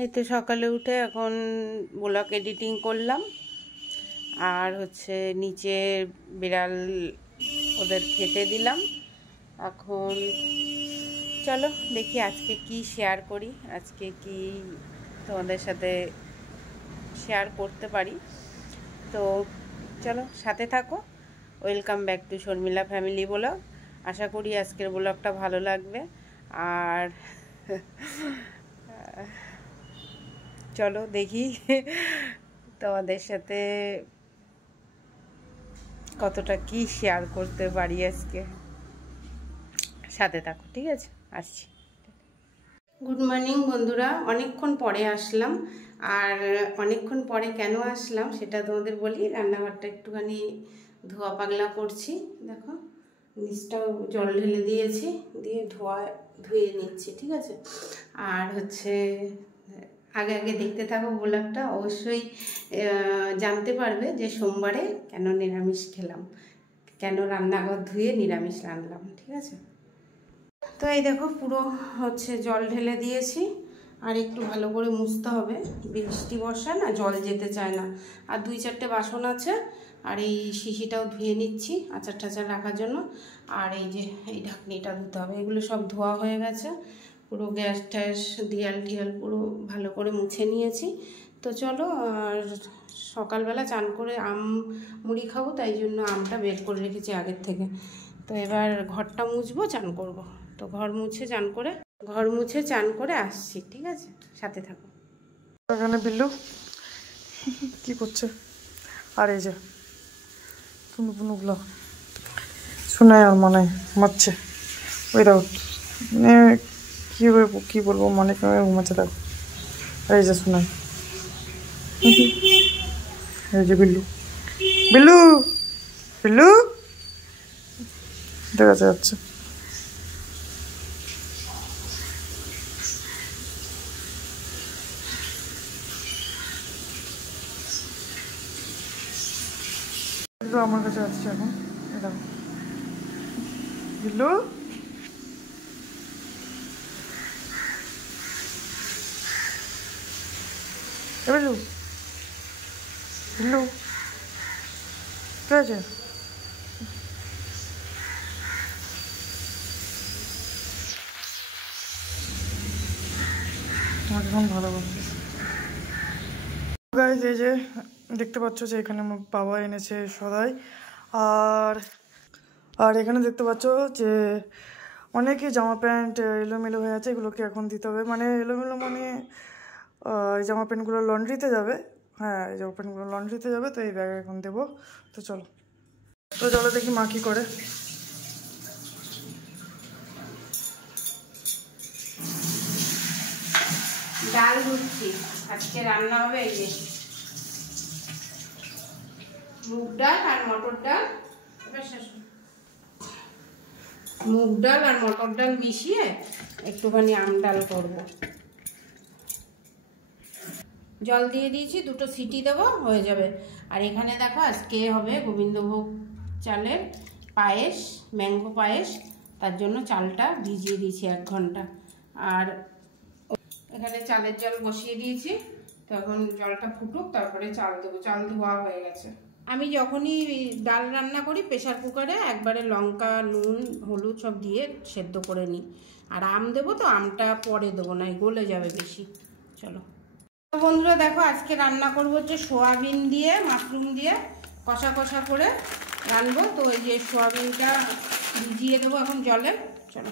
এই তো সকালে উঠে এখন ব্লগ এডিটিং করলাম, আর নিচে বিড়াল ওদের খেতে দিলাম। এখন চলো দেখি আজকে কি শেয়ার করি, আজকে কি তোমাদের সাথে শেয়ার করতে পারি। তো চলো সাথে থাকো। Welcome back to Sharmila family blog. আশা করি আজকের ব্লগটা ভালো লাগবে। আর চলো দেখি তোমাদের সাথে কতটা কি শেয়ার করতে পারি আজকে। সাথে থাকো, ঠিক আছে? আসছি। গুড মর্নিং বন্ধুরা, অনেকক্ষণ পরে আসলাম। আর অনেকক্ষণ পরে কেন আসলাম সেটা তোমাদের বলি। রান্নাঘরটা একটুখানি ধোয়া পাগলা করছি। দেখো নিচটাও জল ঢেলে দিয়েছি, দিয়ে ধুয়ে নিচ্ছি, ঠিক আছে? আর আগে আগে দেখতে থাকো ব্লগটা, অবশ্যই জানতে পারবে যে সোমবারে কেন নিরামিষ খেলাম, কেন রান্নাঘর ধুয়ে নিরামিষ রান্নলাম, ঠিক আছে? তো এই দেখো পুরো জল ঢেলে দিয়েছি, আর একটু ভালো করে মুছতে হবে। বৃষ্টি বর্ষা না, জল যেতে চায় না। আর 2-4টে বাসন আছে, আর এই শিশিটাও ধুয়ে নিচ্ছি আচার টাচার রাখার জন্য। আর এই যে এই ঢাকনিটা ধুতে হবে। এগুলো সব ধোয়া হয়ে গেছে, পুরো গ্যাস ট্যাস দিয়াল টিয়াল পুরো ভালো করে মুছে নিয়েছি। তো চলো, আর সকালবেলা চান করে আম মুড়ি খাবো, তাই জন্য আমটা বের করে রেখেছি আগের থেকে। তো এবার ঘরটা মুছবো, চান করব। তো ঘর মুছে চান করে আসছি, ঠিক আছে? সাথে থাকো। এখানে বিল্লু কি করছে? আর এই যে পুনুগুলো শোনায় আর মনে মারছে। ওই দেখো কি বলবো, মনে কেমন ঘুমাচ্ছে দেখো। আর এই যে শোনায়, এই যে বিল্লু বিল্লু বিল্লু দেখা যাচ্ছে। বিল্লু আমার কাছে আসছে এখন। এটা বিল্লু বিল্লু বিল্লু কে আছে? আমাকে এখন ভালো বলছে। গাইজ এই যে দেখতে পাচ্ছ যে এখানে আমার বাবা এনেছে সদাই। আর আর এখানে দেখতে পাচ্ছ যে অনেকে জামা প্যান্ট এলোমেলো হয়ে আছে, এগুলোকে এখন দিতে হবে। মানে এলোমেলো মানে এই জামা প্যান্টগুলো লন্ড্রিতে যাবে। হ্যাঁ, এই জামা প্যান্টগুলো লন্ড্রিতে যাবে, তো এই ব্যাগে এখন দেবো। তো চলো দেখি মা কী করে। ডাল ধুচ্ছি, আজকে রান্না হবে এই যে মুগ ডাল আর মটর ডাল। মুগ ডাল আর মটর ডাল মিশিয়ে একটুখানি আম ডাল করবো। জল দিয়ে দিয়েছি, 2টো সিটি দেবো, হয়ে যাবে। আর এখানে দেখো আজকে হবে গোবিন্দভোগ চালের পায়েস, ম্যাঙ্গো পায়েস। তার জন্য চালটা ভিজিয়ে দিয়েছি 1 ঘন্টা। আর এখানে চালের জল বসিয়ে দিয়েছি, তো এখন জলটা ফুটুক, তারপরে চাল দেবো। চাল ধোয়া হয়ে গেছে। আমি যখনই ডাল রান্না করি প্রেশার কুকারে একবারে লঙ্কা নুন হলুদ সব দিয়ে সেদ্ধ করে নিই। আর আম দেবো, তো আমটা পরে দেবো, না গলে যাবে বেশি। চলো বন্ধুরা দেখো, আজকে রান্না করবো সোয়াবিন দিয়ে মাশরুম দিয়ে কষা কষা করে রানবো। তো এই যে সোয়াবিনটা ভিজিয়ে দেবো এখন জলে। চলো।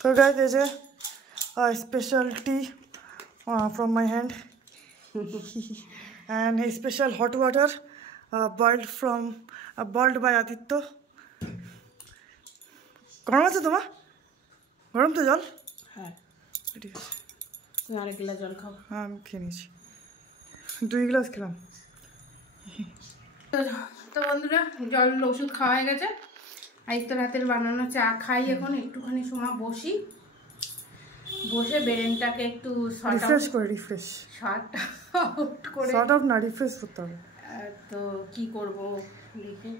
তো গাইজ এই যে special T from my hand and a special hot water boiled by Aditya. গরম আছে তোমার? গরম তো জল? হ্যাঁ ঠিক আছে। তুমি আরেক গ্লাস জল খাও। হ্যাঁ আমি খেয়ে নিয়েছি, 2 গ্লাস খেলাম। তো বন্ধুরা জল ওষুধ খাওয়া হয়ে গেছে। আদিত্যর হাতের বানানো চা খাই এখন। একটুখানি সময় বসে ব্রেনটাকে একটু রিফ্রেশ করতে হবে। তো কি করব দেখি,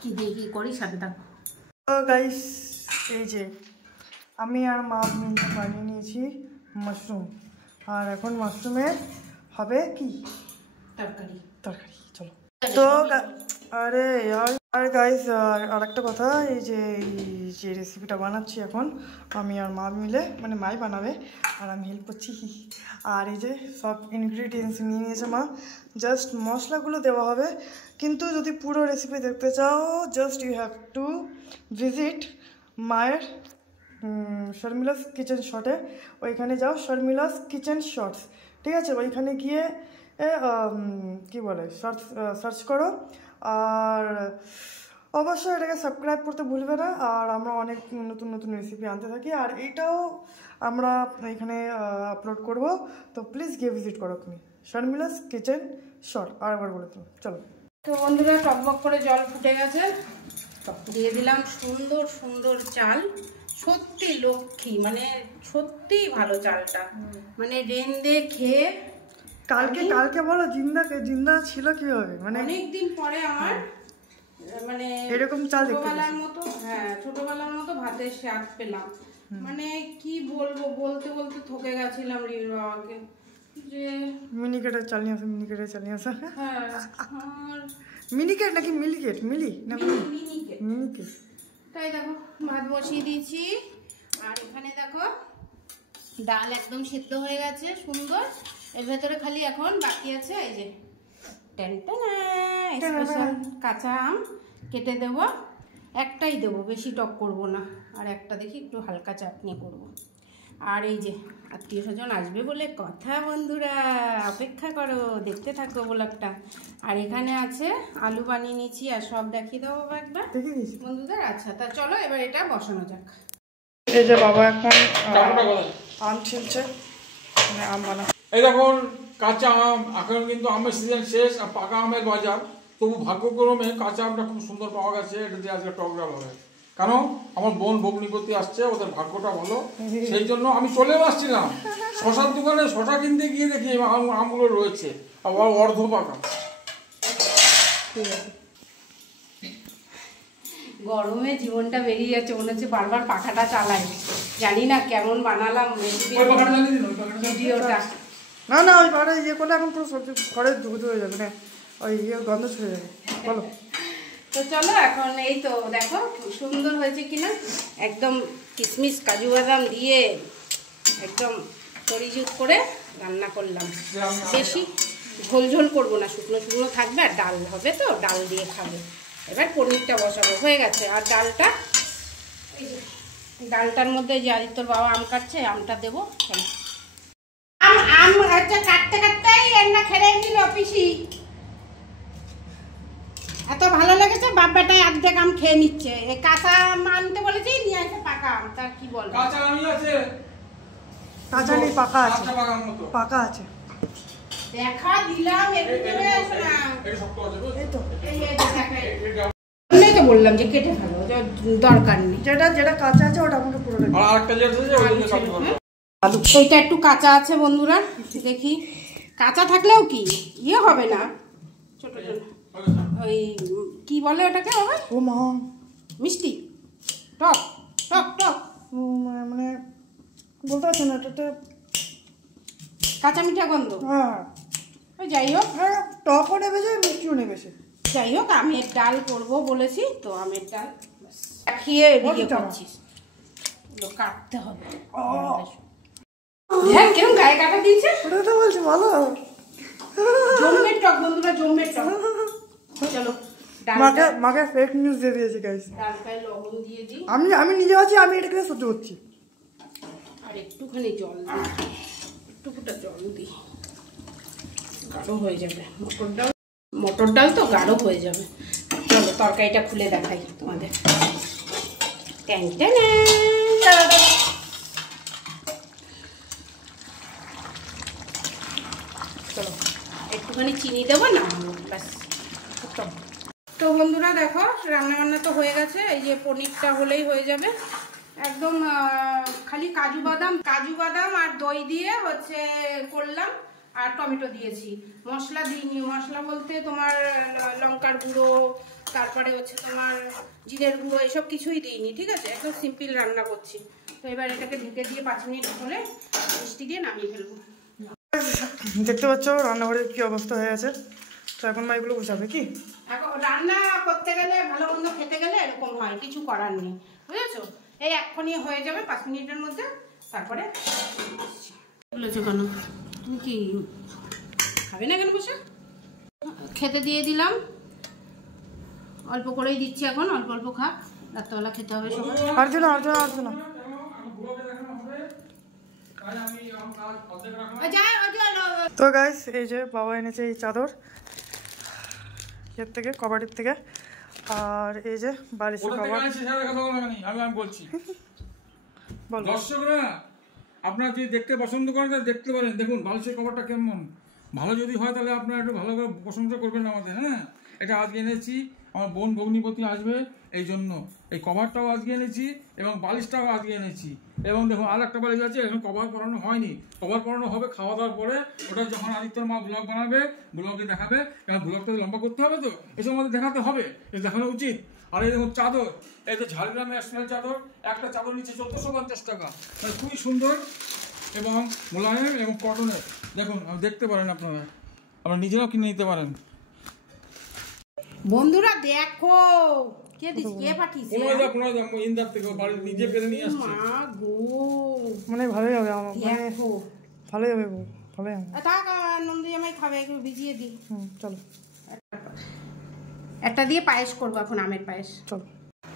কি দিয়ে কি করি, সাথে থাকো। গাইস এই যে আমি আর মা মিলে বানিয়ে নিয়েছি মাশরুম, আর এখন মাশরুমের হবে কি তরকারি। চলো তো আরে আর গাইস আর একটা কথা, এই যে রেসিপিটা বানাচ্ছি এখন আমি আর মা মিলে, মানে মাই বানাবে আর আমি হেল্প করছি। আর এই যে সব ইনগ্রিডিয়েন্টস নিয়ে নিয়েছে মা, জাস্ট মশলাগুলো দেওয়া হবে। কিন্তু যদি পুরো রেসিপি দেখতে চাও, just you have to visit মায়ের শর্মিলাস কিচেন শর্টে, ওইখানে যাও শর্মিলাস কিচেন শর্টস, ঠিক আছে? ওইখানে গিয়ে কি বলে সার্চ করো, আর অবশ্যই এটাকে সাবস্ক্রাইব করতে ভুলবে না। আর আমরা অনেক নতুন নতুন রেসিপি আনতে থাকি, আর এইটাও আমরা এখানে আপলোড করব, তো প্লিজ গিয়ে ভিজিট করো তুমি শর্মিলাস কিচেন শর্ট। আর একবার বলে তো চলো। তো বন্ধুরা টকবক করে জল ফুটে গেছে, দিয়ে দিলাম সুন্দর সুন্দর চাল, সত্যি লক্ষ্মী, মানে সত্যি ভালো চালটা, মানে রেন্দে খেয়ে। কালকে বলো জিন্দা ছিল কিভাবে, মানে অনেকদিন পরে আমার মানে এরকম চাল ছোটবেলার মতো, হ্যাঁ ছোটবেলার মতো ভাতের স্বাদ পেলাম। মানে কি বলবো, বলতে বলতে থকে গেছিলাম রিমির বাবাকে যে মিনিকেটের চাল নিয়ে আসা, মিনিকেটের চাল নিয়ে আসা। হ্যাঁ আর মিনিকেট নাকি মিলিকেট, মিলি না মিনিকেট। তাই দেখো ভাত বসিয়ে দিয়েছি, আর এখানে দেখো ডাল একদম সিদ্ধ হয়ে গেছে সুন্দর। এর ভেতরে খালি এখন বাকি আছে এই যে স্পেশাল কাঁচা আম কেটে দেবো, একটাই দেবো, বেশি টক করব না, আর একটা দেখি একটু হালকা চাটনি করব। আর এই যে আত্মীয় স্বজন আসবে বলে কথা, বন্ধুরা অপেক্ষা করো, দেখতে থাকো ব্লগটা। আর এখানে আছে আলু বানিয়ে নিয়েছি, আর সব দেখিয়ে দেবো একবার বন্ধুদের। আচ্ছা তা চলো এবার এটা বসানো যাক। এই যে বাবা এখন আম ছিলছে, মানে আম বানা। এই দেখুন কাঁচা আম, এখন কিন্তু আমের সিজন শেষ আর পাকা আমের বাজার, তবু ভাগ্যক্রমে কাঁচা আমটা খুব সুন্দর পাওয়া গেছে, এটা দিয়ে আজকে টক ডাল হবে। কারণ আমার বোন ভগ্নিপতি আসছে, ওদের ভাগ্যটা ভালো, সেই জন্য আমি চলেও আসছিলাম। শশার দোকানে শশা কিনতে গিয়ে দেখি আমগুলো রয়েছে, আবার অর্ধ পাকা। গরমে জীবনটা বেরিয়ে যাচ্ছে, মনে হচ্ছে বারবার পাখাটা চালাই। জানি না কেমন বানালাম ভিডিওটা। না ওই পাখাটা ইয়ে করলে এখন পুরো সবজি ঘরে ধুতে হয়ে যাবে, না ওই গন্ধ ছড়ে যাবে। বলো তো চলো এখন এই তো দেখো খুব সুন্দর হয়েছে কিনা, একদম কিশমিশ কাজু বাদাম দিয়ে একদম তরিজুত করে রান্না করলাম। বেশি ঝোল ঝোল করবো না, শুকনো শুকনো থাকবে, আর ডাল হবে তো ডাল দিয়ে খাবে। এবার পনিরটা বসাবো, হয়ে গেছে। আর ডালটার মধ্যে যে আদিত্যর বাবা আম কাটছে, আমটা দেবো। আম হচ্ছে কাটতে কাটতেই রান্না খেয়ে নিল পিসি, এত ভালো লেগেছে। বাপ বেটায় অর্ধেক আম খেয়ে নিচ্ছে। কাঁচা আম আনতে বলেছি, নিয়ে আসে পাকা আম, তার কি বল। কাঁচা আমই আছে, কাঁচা নেই, পাকা আছে, পাকা আছে। দেখা দিলাম এই তো বললাম যে কেটে ফেলো, দরকার নেই। যেটা কাঁচা আছে ওটা আমাকে পুরো এইটা একটু কাঁচা আছে বন্ধুরা, দেখি কাঁচা থাকলেও কি ইয়ে হবে না, ছোট ছোট ওই কি বলে ওটাকে বাবা, ও মা মিষ্টি টক টক টক, মানে বলতে পারছো না, এটা কাঁচা মিঠা গন্ধ। হ্যাঁ ওই যাই হোক, হ্যাঁ টকও নেবে, মিষ্টিও নেবে। যাই হোক আমের ডাল করবো বলেছি তো, আমের ডাল খেয়ে বিয়ে করছিস, কাটতে হবে। হ্যাঁ কেমন গায়ে কাটা দিয়েছে, ওটা তো বলছি ভালো জম্মের টক বন্ধুরা, জম্মের টক। চলো মাকে ফেক নিউজ দিয়ে দিয়েছি গাইস। ডালটায় লবণ দিয়ে দিই, আমি নিজে আছি, আমি এটাকে সহ্য করছি। আর একটুখানি জল দিই, একটুকুটা জল দিই, গাঢ় হয়ে যাবে। মটর ডাল তো গাঢ় হয়ে যাবে। চলো তরকারিটা খুলে দেখাই তোমাদের। চলো একটুখানি চিনি দেবো না, ব্যাস। তো বন্ধুরা দেখো রান্না বান্না তো হয়ে গেছে, এই যে পনিরটা হলেই হয়ে যাবে একদম। খালি কাজু বাদাম আর দই দিয়ে হচ্ছে করলাম, আর টমেটো দিয়েছি, মশলা দিইনি। মশলা বলতে তোমার লঙ্কার গুঁড়ো, তারপরে হচ্ছে তোমার জিরের গুঁড়ো, এসব কিছুই দিইনি, ঠিক আছে? একদম সিম্পল রান্না করছি। তো এবার এটাকে ঢেকে দিয়ে 5 মিনিট হলে মিষ্টি দিয়ে নামিয়ে ফেলবো। দেখতে পাচ্ছ রান্নাঘরের কি অবস্থা হয়ে আছে। তো এখন মা এগুলো বসাবে কি? এখন রান্না করতে গেলে ভালো মন্দ খেতে গেলে এরকম হয়, কিছু করার নেই, বুঝেছো? এই এক্ষুনি হয়ে যাবে 5 মিনিটের মধ্যে। তারপরে বলেছো কেন তুমি কি খাবে না কেন? বসে খেতে দিয়ে দিলাম, অল্প করেই দিচ্ছি এখন, অল্প অল্প খা, রাত্রেবেলা খেতে হবে সবাই। আর দিও না, আর দিও না, আর দিও না। তো গাইস এই যে বাবা এনেছে এই চাদর এর থেকে, কবাডির থেকে, আর এই যে বালিশের কভার। আমি বলছি দর্শকরা, আপনারা যদি দেখতে পছন্দ করেন তাহলে দেখতে পারেন। দেখুন বালিশের কভারটা কেমন, ভালো যদি হয় তাহলে আপনারা একটু ভালো করে প্রশংসা করবেন আমাদের। হ্যাঁ, এটা আজকে এনেছি, আমার বোন ভগ্নিপতি আসবে এই জন্য এই কভারটাও আজকে এনেছি এবং বালিশটাও আজকে এনেছি। এবং দেখুন আর একটা বালিশ আছে, এখন কভার পরানো হয়নি, কভার পরানো হবে খাওয়া দাওয়ার পরে। ওটা যখন আদিত্যর মা ব্লগ বানাবে, ব্লগে দেখাবে, কারণ ব্লগটা লম্বা করতে হবে, তো এসব আমাদের দেখাতে হবে, এটা দেখানো উচিত। আর এই দেখুন চাদর, এই তো ঝাড়গ্রামের স্মেল চাদর, একটা চাদর নিচ্ছে 1450 টাকা, মানে খুবই সুন্দর এবং মোলায়েম এবং কটনের। দেখুন দেখতে পারেন, আপনারা নিজেরাও কিনে নিতে পারেন। বন্ধুরা দেখো কে দিছে, কে পাঠিয়েছে? ইন্দার থেকে বাড়ি নিজে পেরে নিয়ে আসছে। মা গো, মানে ভালোই হবে আমার, দেখো ভালোই হবে, ভালোই হবে। থাক, নন্দী আমায় খাবে, একটু ভিজিয়ে দিই। চলো একটা দিয়ে পায়েস করবো এখন, আমের পায়েস। চলো।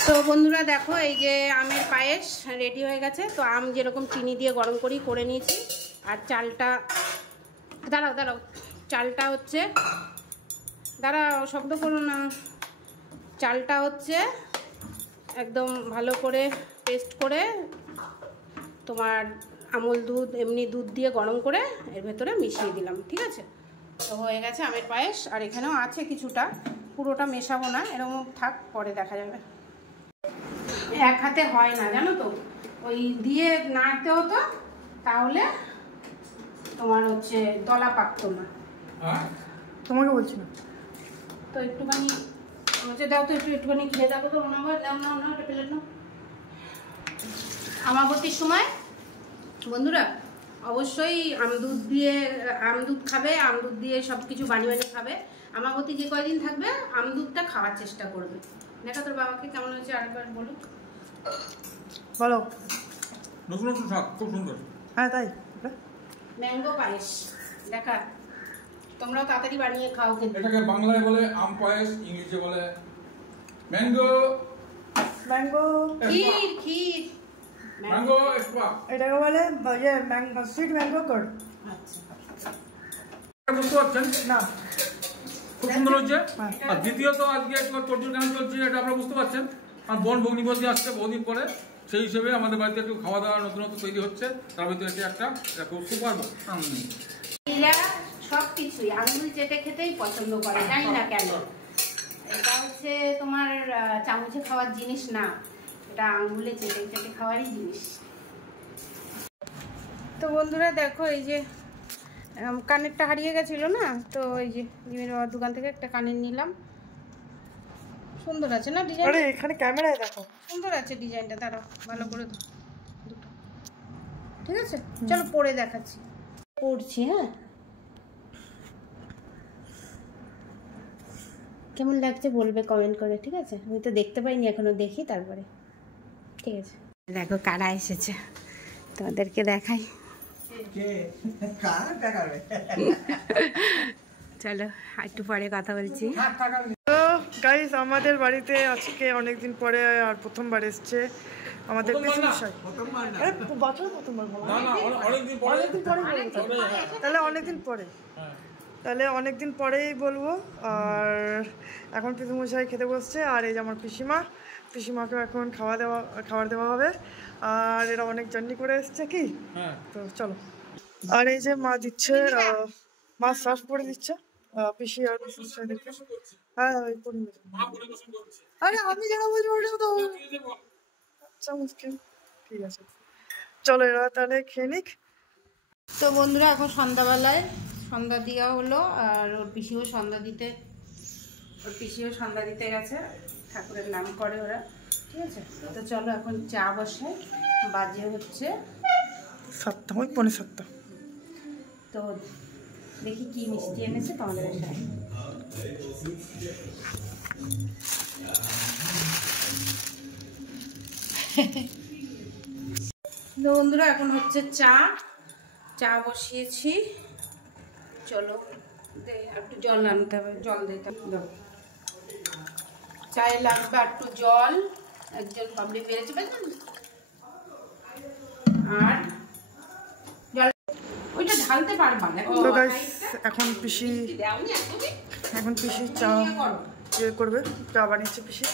তো বন্ধুরা দেখো এই যে আমের পায়েস রেডি হয়ে গেছে। তো আম যেরকম চিনি দিয়ে গরম করি করে নিয়েছি, আর চালটা দাঁড়াও দাঁড়াও, চালটা হচ্ছে, দাঁড়াও শব্দ করো না, চালটা হচ্ছে একদম ভালো করে পেস্ট করে তোমার আমুল দুধ, এমনি দুধ দিয়ে গরম করে এর ভেতরে মিশিয়ে দিলাম, ঠিক আছে? তো হয়ে গেছে আমের পায়েস। আর এখানেও আছে কিছুটা, পুরোটা মেশাবো না, এরকম থাক, পরে দেখা যাবে। এক হাতে হয় না জানো তো, ওই দিয়ে নাড়তে হতো, তাহলে তোমার হচ্ছে দলা পাকতো না। তোমাকে বলছি না তো একটুখানি হচ্ছে দাও তো, একটুখানি খেয়ে যাবো তো মনে হয়। দাও, নাও নাও, প্লেট নাও। আমাবতীর সময় বন্ধুরা অবশ্যই আমদুধ খাবে, আমদুধ দিয়ে সব কিছু বানিয়ে খাবে। আমাবতী যে কয়দিন থাকবে আমদুধটা খাওয়ার চেষ্টা করবে। দেখা তোর বাবাকে কেমন হয়েছে আরেকবার বলো। বলো। নতুন নতুন শাক, খুব সুন্দর। হ্যাঁ তাই, ম্যাঙ্গো পায়েস দেখা, তোমরাও তাড়াতাড়ি বানিয়ে খাও। কিন্তু এটাকে বাংলায় বলে আম পায়েস, ইংরেজিতে বলে ম্যাঙ্গো ম্যাঙ্গো ক্ষীর, ক্ষীর ম্যাঙ্গো এক্সপা, এটাকে বলে ম্যাঙ্গো সুইট ম্যাঙ্গো কর্ড। আচ্ছা, বুঝতে পারছেন না খুব সুন্দর হচ্ছে। আর দ্বিতীয়ত আজকে টোটাল গান চলছে, এটা আপনারা বুঝতে পারছেন। আর বোন ভগ্নিপতি আসছে বহুদিন পরে, সেই হিসেবে আমাদের বাড়িতে একটু খাওয়া দাওয়া নতুনত্ব তৈরি হচ্ছে। তার ভিতরে একটা খুব সুপার সব কিছুই আঙুল চেটে খেতেই পছন্দ করে, জানি না কেন। এটা হচ্ছে তোমার চামচে খাওয়ার জিনিস না, এটা আঙুলে চেটে চেটে খাওয়ারই জিনিস। তো বন্ধুরা দেখো এই যে কানেরটা হারিয়ে গেছিল না, তো এই যে জিমের বাবার দোকান থেকে একটা কানের নিলাম। সুন্দর আছে না ডিজাইন? আরে এখানে ক্যামেরায় দেখো, সুন্দর আছে ডিজাইনটা। দাঁড়াও ভালো করে দুটো, ঠিক আছে? চলো পরে দেখাচ্ছি, পড়ছি। হ্যাঁ, কেমন লাগছে বলবে কমেন্ট করে, ঠিক আছে? আমি তো দেখতে পাইনি এখনো, দেখি তারপরে, ঠিক আছে? দেখো কারা এসেছে, তোমাদেরকে দেখাই। চলো একটু পরে কথা বলছি। তো গাইস আমাদের বাড়িতে আজকে অনেকদিন পরে আর প্রথমবার এসছে আমাদের পিসমশাই। তাহলে অনেকদিন পরে, তাহলে অনেকদিন পরেই বলবো। আর এখন পিসমশাই খেতে বসছে, আর এই যে আমার পিসিমাকেও এখন খাবার দেওয়া হবে। আর এরা অনেক জার্নি করে এসছে কি, তো চলো। আর এই যে মা দিচ্ছে, মা সার্ভ করে দিচ্ছে পিসি আর পিসমশাই দিচ্ছে। হ্যাঁ আরে আমি যেটা বলছি ওটা তো আচ্ছা মুশকিল, ঠিক আছে চলো এরা তাহলে খেয়ে নিক। তো বন্ধুরা এখন সন্ধ্যাবেলায় সন্ধ্যা দেওয়া হলো, আর ওর পিসিও সন্ধ্যা দিতে গেছে, ঠাকুরের নাম করে ওরা। ঠিক আছে। তো চলো এখন চা বসাই, বাজে হচ্ছে 7টা, ওই 6:45। তো দেখি কি মিষ্টি এনেছে তোমাদের সাথে। তো বন্ধুরা এখন হচ্ছে চা বসিয়েছি। চলো একটু জল আনতে হবে, জল দিতে হবে। চায়ে লাগবে একটু জল, একজন পাবলিক বেড়েছে আর জল ওইটা ঢালতে পারবা। তো গাইস এখন পিসি চা করবে, চা বানিয়েছে পিসি,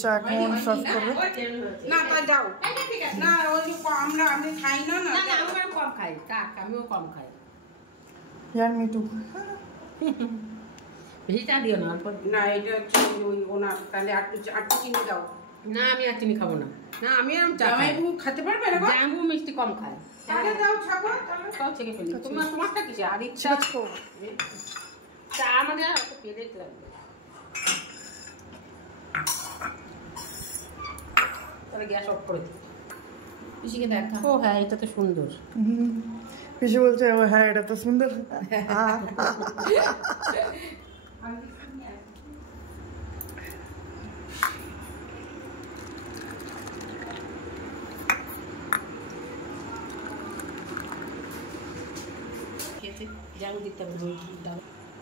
চা এখন সার্ভ করবে। না তা দাও না, ওই আমি খাই না। আমিও কম খাই, আমিও কম খাই। ইয়ার মিটু বেশি চা দিও না, অল্প। না এটা হচ্ছে ওই ওনার, তাহলে একটু চিনি দাও। না আমি আর চিনি খাবো না। না আমি আর চা খাই। জামাইবু খেতে পারবে না? জামাইবু মিষ্টি কম খায়। তাহলে দাও ছাগল, তাহলে সব ছেড়ে ফেলি। তোমারটা কিসে? আর ইচ্ছা চা আমাদের আর পেরে লাগবে। তাহলে গ্যাস অফ করে দিই। পিসিকে দেখা। ও হ্যাঁ, এটা তো সুন্দর। পিসি বলছে হ্যাঁ এটা তো সুন্দর।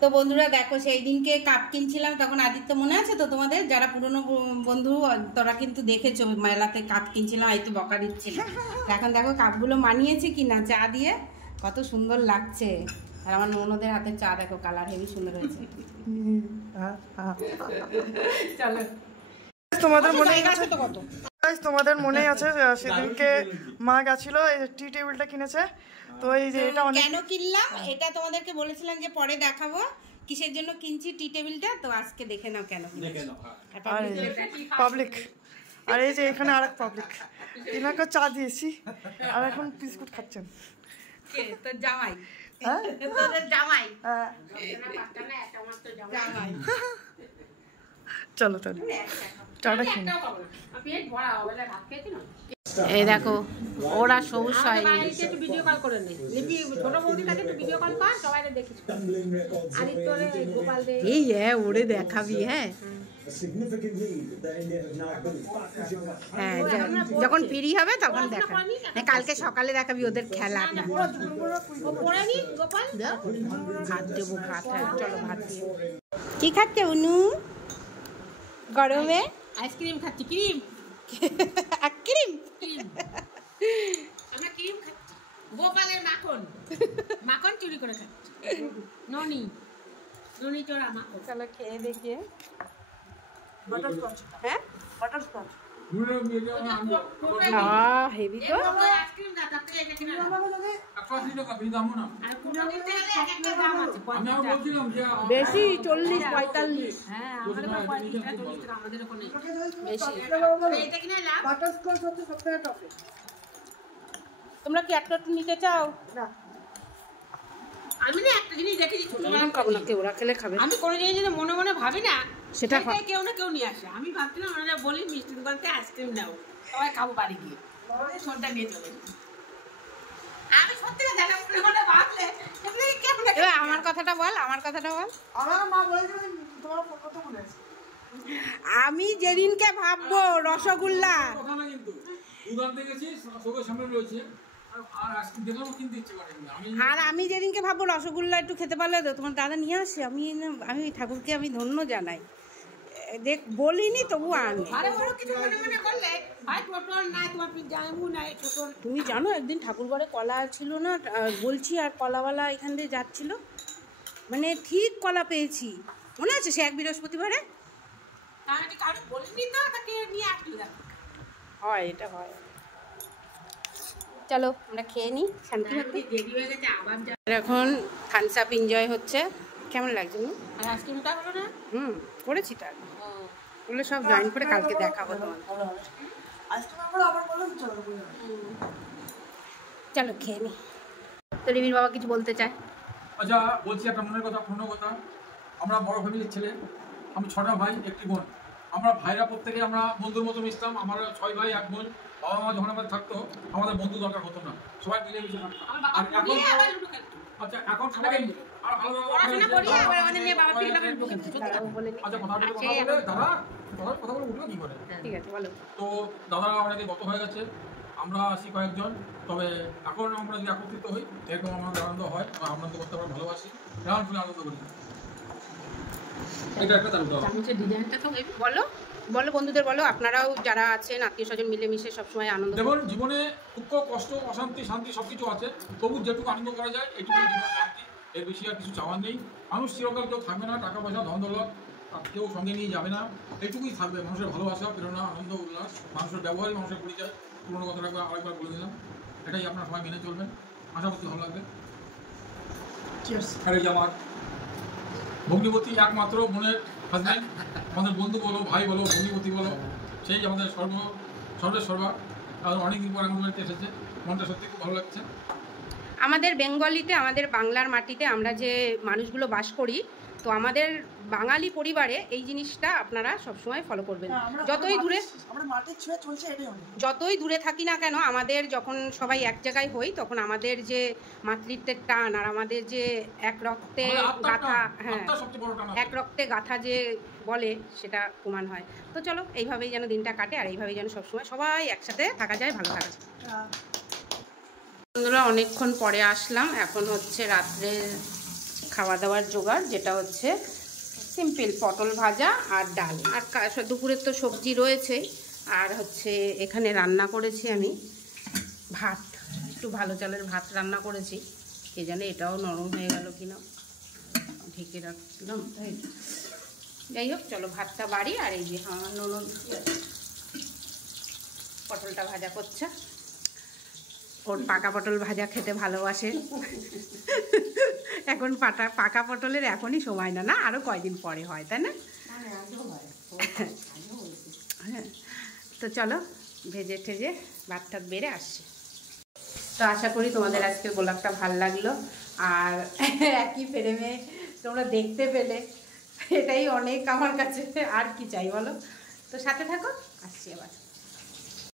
তো বন্ধুরা দেখো, সেই দিনকে কাপ কিনছিলাম তখন আদিত্য মনে আছে তো তোমাদের, যারা পুরনো বন্ধু তোরা কিন্তু দেখেছো, মেলাতে কাপ কিনছিলাম, এই তো বকা দিচ্ছিল। এখন দেখো কাপগুলো মানিয়েছে কিনা চা দিয়ে, কত সুন্দর লাগছে। আর আমার ননদের হাতে চা দেখো, কালার হেভি সুন্দর হয়েছে। চলো তোমাদের মনে আছে তো কত, তোমাদের মনেই আছে সেদিনকে মা গেছিল টি টেবিলটা কিনেছে। তো এই যে এটা কেন কিনলাম এটা তোমাদেরকে বলেছিলাম যে পরে দেখাবো কিসের জন্য কিনছি টি টেবিলটা, তো আজকে দেখে নাও কেন পাবলিক। আর এই যে এখানে আরেক পাবলিক, এনাকে চা দিয়েছি আর এখন বিস্কুট খাচ্ছেন। তোর জামাই, হ্যাঁ তোদের জামাই। চলো তাহলে চাটা খেয়ে। এই দেখো ওরা সবুজ হয়নি। একটু ভিডিও কল করে নে, লিপি ছোট বৌদিটাকে একটু ভিডিও কল কর, সবাইকে দেখিস। আদিত্যরে গোপাল দে এই ওরে দেখাবি। হ্যাঁ যখন ফ্রি হবে তখন দেখাবি, কালকে সকালে দেখাবি ওদের খেলাটা। ভাত দেবো, ভাত। চলো ভাত দিয়ে। কি খাচ্ছে উনু গরমে? আইসক্রিম খাচ্ছি। ক্রিম ক্রিম আমরা ক্রিম খাচ্ছি। গোপালের মাখন চুরি করে খাচ্ছি। ননি চোরা মাখন। চলো খেয়ে দেখি। হ্যাঁ হেভি তো। আইসক্রিম না তাতে এটা কিনা বেশি 40-45। হ্যাঁ আমাদের 45 টাকা 40 টাকা আমাদের ওখানে বেশি। এটা কিনা লাভ। তোমরা কি একটা নিতে চাও? আমি না একটা জিনিস দেখেছি, খাবো না, ওরা খেলে খাবে। আমি কোনো জিনিস যদি মনে মনে ভাবি না, সেটা কেউ না কেউ নিয়ে আসে। আমি ভাবছিলাম ওনারা বলি মিষ্টি দোকান থেকে আইসক্রিম নাও, সবাই খাবো বাড়ি গিয়ে, সরটা নিয়ে চলে। আমি সত্যি কথা ভাবলে এবার আমার কথাটা বল। আমার মা বলেছিল তোমার কথা মনে আছে। আমি যেদিনকে ভাববো রসগোল্লা, কথা না কিন্তু দোকান থেকে গেছি সবার সামনে রয়েছে আর আইসক্রিম দেখানো কিনতে ইচ্ছে করে না। আর আমি যেদিনকে ভাববো রসগোল্লা একটু খেতে পারলে তো তোমার দাদা নিয়ে আসে। আমি ঠাকুরকে আমি ধন্য জানাই, দেখ বলিনি তবু আনি। আরে বড় কিছু মনে মনে করলে ভাই টোটল নাই, তোমার জামু নাই টোটল। তুমি জানো একদিন ঠাকুরবাড়ে কলা ছিল না বলছি, আর কলাওয়ালা এখান দিয়ে যাচ্ছিল, মানে ঠিক কলা পেয়েছি, মনে আছে সে এক বৃহস্পতিবারে। আমি কাউকে বলিনি তো, তাকে নিয়ে আসলি। হয় এটা হয়। চলো আমরা খেয়ে নিই শান্তি মতো। দেরি হয়ে গেছে আবার। এখন থামস আপ এনজয় হচ্ছে, কেমন লাগছে? আর আইসক্রিমটা হলো না? করেছি তার ওগুলো সব জয়েন করে কালকে দেখাবো তোমার। চলো খেয়ে নি। তো রিমির বাবা কিছু বলতে চায়? আচ্ছা বলছি একটা মনের কথা, পূর্ণ কথা। আমরা বড় ফ্যামিলির ছেলে, আমি 6টা ভাই 1টি বোন। আমরা ভাইরা প্রত্যেকে আমরা বন্ধুর মতো মিশতাম। আমার 6 ভাই 1 বোন। বাবা মা যখন আমাদের থাকতো আমাদের বন্ধু দরকার হতো না, সবাই মিলে মিশে থাকতাম। আর এখন আচ্ছা এখন সবাই আর আলাদা পড়াশোনা করি আবার আমাদের নিয়ে বাবা ফিরে যাবেন বলে আচ্ছা কথা বলে কথা বলে উঠলো কি করে? ঠিক আছে বলো। তো দাদা অনেকে গত হয়ে গেছে, আমরা আছি কয়েকজন। তবে এখন আমরা যদি একত্রিত হই এরকম আমাদের আনন্দ হয় বা আনন্দ করতে আমরা ভালোবাসি, রান ফুলে আনন্দ করি। এটা একটা তালুক চামচের ডিজাইনটা তো বলো বলো বন্ধুদের বলো, আপনারাও যারা আছেন আত্মীয় স্বজন মিলেমিশে সবসময় আনন্দ দেখুন, জীবনে দুঃখ কষ্ট অশান্তি শান্তি সবকিছু আছে, তবু যেটুকু আনন্দ করা যায় এটুকু জীবনে শান্তি, এর বেশি আর কিছু চাওয়ার নেই। মানুষ চিরকাল কেউ থাকবে না, টাকা পয়সা ধন দৌলত কেউ সঙ্গে নিয়ে যাবে না, এইটুকুই থাকবে। মানুষের ভালোবাসা প্রেরণা আনন্দ উল্লাস, মানুষের ব্যবহারই মানুষের পরিচয়। পুরোনো কথাটা আরেকবার বলে দিলাম, এটাই আপনারা সবাই মেনে চলবেন, আশা করছি ভালো লাগবে। আর এই যে আমার ভগ্নিপতি একমাত্র বোনের হাজব্যান্ড, আমাদের বন্ধু বলো ভাই বলো ভগ্নিপতি বলো, সেই আমাদের সর্বেসর্বা। আর অনেকদিন পর আমাদের বাড়িতে এসেছে, মনটা সত্যি খুব ভালো লাগছে। আমাদের বেঙ্গলিতে, আমাদের বাংলার মাটিতে আমরা যে মানুষগুলো বাস করি, তো আমাদের বাঙালি পরিবারে এই জিনিসটা আপনারা সবসময় ফলো করবেন। যতই দূরে থাকি না কেন, আমাদের যখন সবাই এক জায়গায় হই তখন আমাদের যে মাতৃত্বের টান আর আমাদের যে এক রক্তে গাথা, হ্যাঁ এক রক্তে গাথা যে বলে সেটা প্রমাণ হয়। তো চলো এইভাবেই যেন দিনটা কাটে আর এইভাবেই যেন সবসময় সবাই একসাথে থাকা যায়, ভালো থাকা যায়। বন্ধুরা অনেকক্ষণ পরে আসলাম, এখন হচ্ছে রাত্রে খাওয়া দাওয়ার জোগাড়, যেটা হচ্ছে সিম্পল পটল ভাজা আর ডাল, আর দুপুরের তো সবজি রয়েছেই। আর হচ্ছে এখানে রান্না করেছি আমি ভাত, একটু ভালো চালের ভাত রান্না করেছি। কে জানে এটাও নরম হয়ে গেল কিনা, ঢেকে রাখছিলাম। যাই হোক চলো ভাতটা বাড়ি। আর এই যে আমার ননদ পটলটা ভাজা করছে, ওর পাকা পটল ভাজা খেতে ভালোবাসে। এখন পাকা পটলের এখনই সময় না, না আরও কয়দিন পরে হয়, তাই না? হ্যাঁ, তো চলো ভেজে ঠেজে ভাত টাত বেড়ে আসছি। তো আশা করি তোমাদের আজকের ব্লগটা ভালো লাগলো, আর একই ফ্রেমে তোমরা দেখতে পেলে, এটাই অনেক আমার কাছে। আর কি চাই বলো? তো সাথে থাকো, আসছি আবার।